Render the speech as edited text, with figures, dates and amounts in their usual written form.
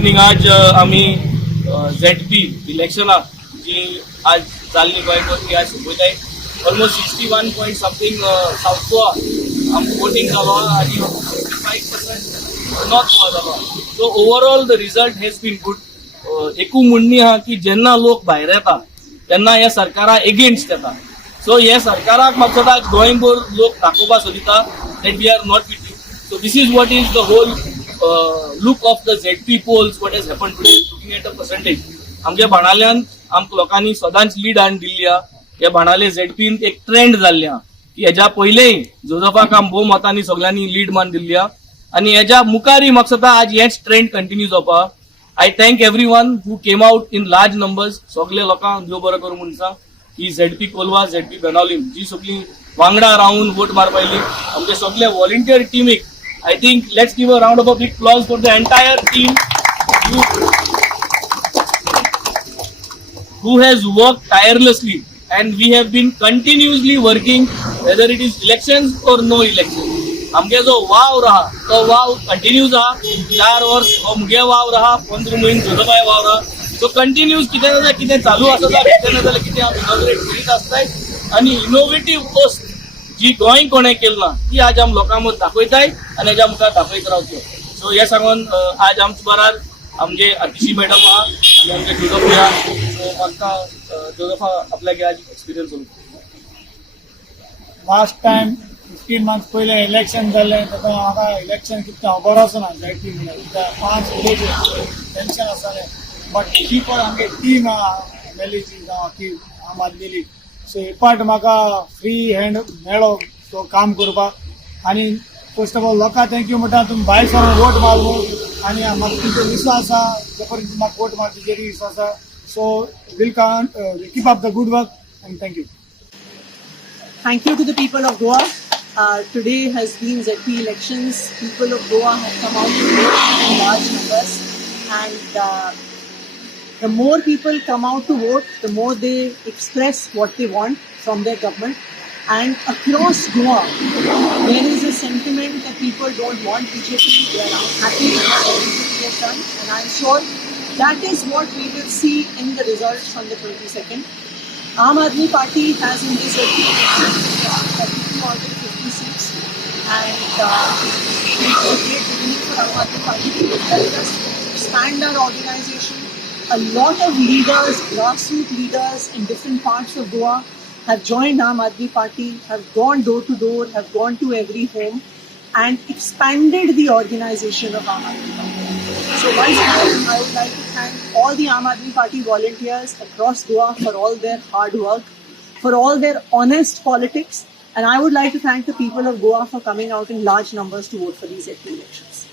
Evening आज आम्ही ZP इलेक्शना जी आज जाल्ली गोंयभर आज सोपयताय almost 61 point something south Goa voting जालो आनी 55% नॉर्थ गोवा जालो. So overall the result has been good. एकू म्हणणी आहा की जेन्ना लोक भायर येता तेन्ना ह्या सरकारा एगेन्स्ट येता. सो ह्या सरकाराक म्हाका दिसता गोंयभर लोक दाखोवपाक सोदिता that we are not with you. So this is what is the whole look of the ZP polls, what has happened today, looking at the percentage. आमच्या बाणाल्यान आमकां लोकांनी सदांच लीड हाडून दिल्ली आहा. ह्या बाणाले ZP एक ट्रेंड जाल्लें आहा की हेज्या पयलेय जोजफाक आम भोव मतांनी सगळ्यांनी लीड मान दिल्ली आहा आनी हेज्या मुखारय म्हाका दिसता आज हेच ट्रेंड कंटिन्यू जावपा. I thank everyone who came out in large numbers. सगळे लोकांक देव बरो करूं म्हणून सांग की ZP कोलवा ZP बेनावलीम जी सगळी वांगडा रावन वोट मारपायली आमचे सगळे व्हॉलंटियर टीमीक I think let's give a round of a big applause for the entire team who has worked tirelessly and we have been continuously working whether it is elections or no elections. आमगे जो वाव रहा तो वाव continues आहा. 4 verse हो मुगे वाव रहा 15 म्हयने जोजोबाय वाव रहा. सो कंटिन्यूज कितें ना जाल्यार कितें चालू आसा कितें ना जाल्यार कितें हांव इनॉग्रेट करीत आसताय आनी इनोवेटीव पोस्ट जी गोंय कोणें केली ना ती आज आम लोकां मदीं दाखयताय आनी हेज्या मुखार दाखयत रावच्यो. सो हे सांगून आज आमचे बराबर आमचे आतिशी मॅडम आहा आनी आमचे जोजफ आहा. सो म्हाका जोजफा आपल्याक आज एक्सपिरियन्स उलोवंक. लास्ट टायम 15 मंथ्स पयले इलेक्शन जाल्लें तेका म्हाका इलेक्शन कितें खबर आसना जायती म्हणल्यार 5 विलेज टेंशन आसतालें बट पीपल आमगे टीम मेलीची जावं की आम आदलेली सो हे पार्ट म्हाका फ्री हँड मेळ्ळो तो काम करपाक आनी फर्स्ट ऑफ ऑल लोकां थँक्यू म्हणटा तुमी भायर सरून वोट मारलो आनी म्हाका तुमचो विश्वास आसा जे पर्यंत म्हाका वोट मारता तेजेर विश्वास आसा. So we'll keep up the good work and thank you. Thank you to the people of Goa. Today has been ZP elections. People of Goa have come out to vote in large numbers, and the more people come out to vote, the more they express what they want from their government. And across Goa, there is a sentiment that people don't want BJP. They are unhappy with what BJP has done, and I'm sure that is what we will see in the results from the 22nd. Aam Aadmi Party has in this election more than 50 seats, and it's a great beginning for Aam Aadmi Party to help us expand our organization. A lot of leaders, grassroots leaders in different parts of Goa have joined Aam Aadmi Party, have gone door to door, have gone to every home and expanded the organization of Aam Aadmi Party. So once again, I would like to thank all the Aam Aadmi Party volunteers across Goa for all their hard work, for all their honest politics, and I would like to thank the people of Goa for coming out in large numbers to vote for these ZP elections.